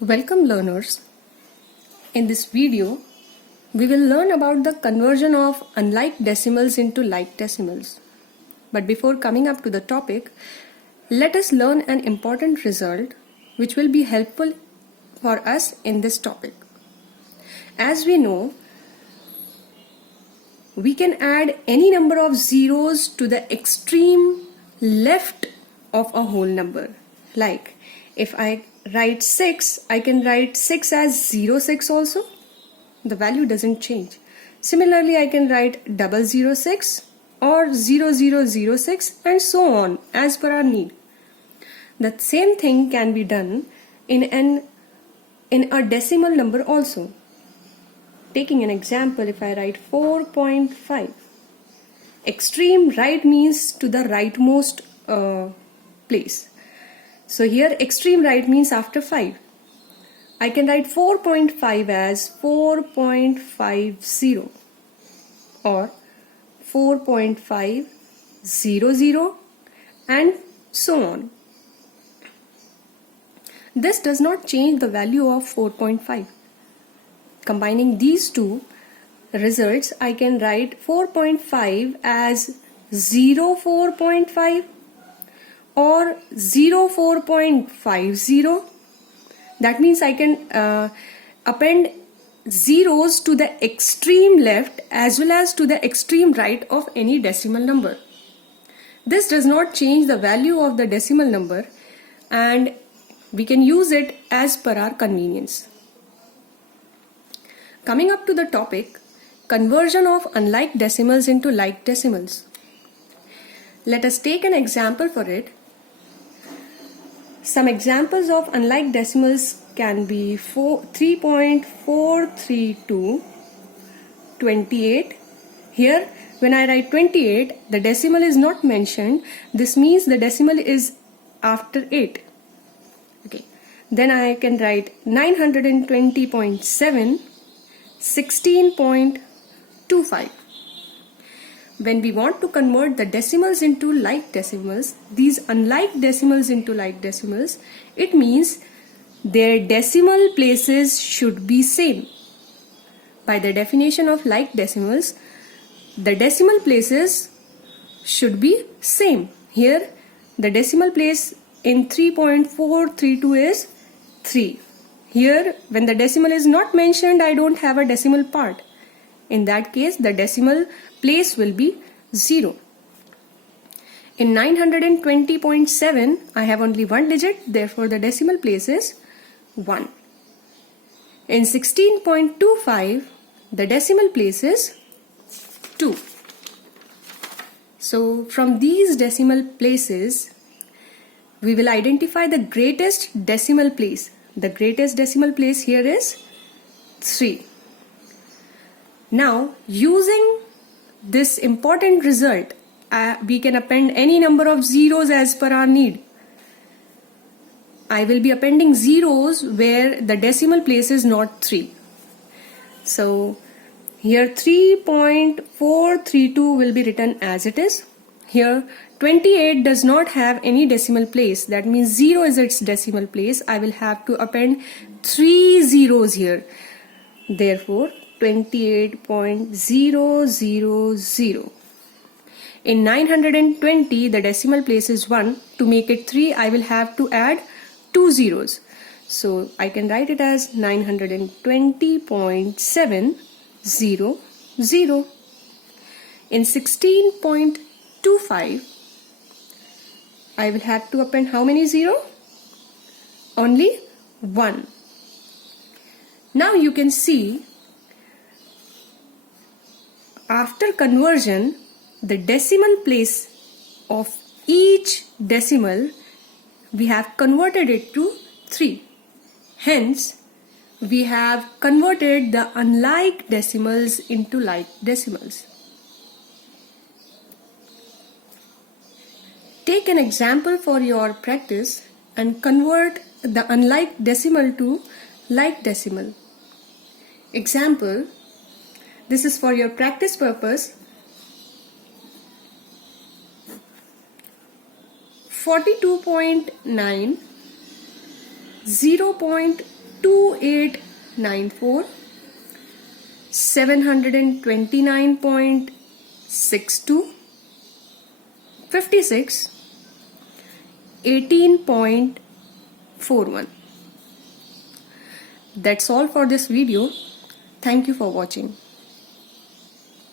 Welcome learners. In this video, we will learn about the conversion of unlike decimals into like decimals. But before coming up to the topic, let us learn an important result which will be helpful for us in this topic. As we know, we can add any number of zeros to the extreme left of a whole number. Like if I write 6, I can write 6 as 06 also. The value doesn't change. Similarly, I can write 006 or 0006 and so on as per our need. The same thing can be done in a decimal number also. Taking an example, if I write 4.5, extreme right means to the rightmost place. So here extreme right means after 5. I can write 4.5 as 4.50 or 4.500 and so on. This does not change the value of 4.5. Combining these two results, I can write 4.5 as 04.5 or 04.50. That means I can append zeros to the extreme left as well as to the extreme right of any decimal number. This does not change the value of the decimal number and we can use it as per our convenience. Coming up to the topic, conversion of unlike decimals into like decimals. Let us take an example for it. Some examples of unlike decimals can be 3.432, 28. Here, when I write 28, the decimal is not mentioned. This means the decimal is after 8. Okay. Then I can write 920.7, 16.25. When we want to convert the decimals into like decimals, these unlike decimals into like decimals, it means their decimal places should be same. By the definition of like decimals, the decimal places should be same. Here, the decimal place in 3.432 is 3. Here, when the decimal is not mentioned, I don't have a decimal part. In that case, the decimal place will be 0. In 920.7, I have only one digit, therefore the decimal place is 1. In 16.25, the decimal place is 2. So, from these decimal places, we will identify the greatest decimal place. The greatest decimal place here is 3. Now, using this important result, we can append any number of zeros as per our need. I will be appending zeros where the decimal place is not 3. So, here 3.432 will be written as it is. Here 28 does not have any decimal place. That means 0 is its decimal place. I will have to append 3 zeros here. Therefore, 28.000. In 920, the decimal place is 1. To make it 3, I will have to add 2 zeros. So, I can write it as 920.700. In 16.25, I will have to append how many zero? Only 1. Now you can see, after conversion, the decimal place of each decimal, we have converted it to 3. Hence, we have converted the unlike decimals into like decimals. Take an example for your practice and convert the unlike decimal to like decimal. Example, this is for your practice purpose. 42.9, 0.2 2894, 729.62, 56, 18.41. That's all for this video. Thank you for watching.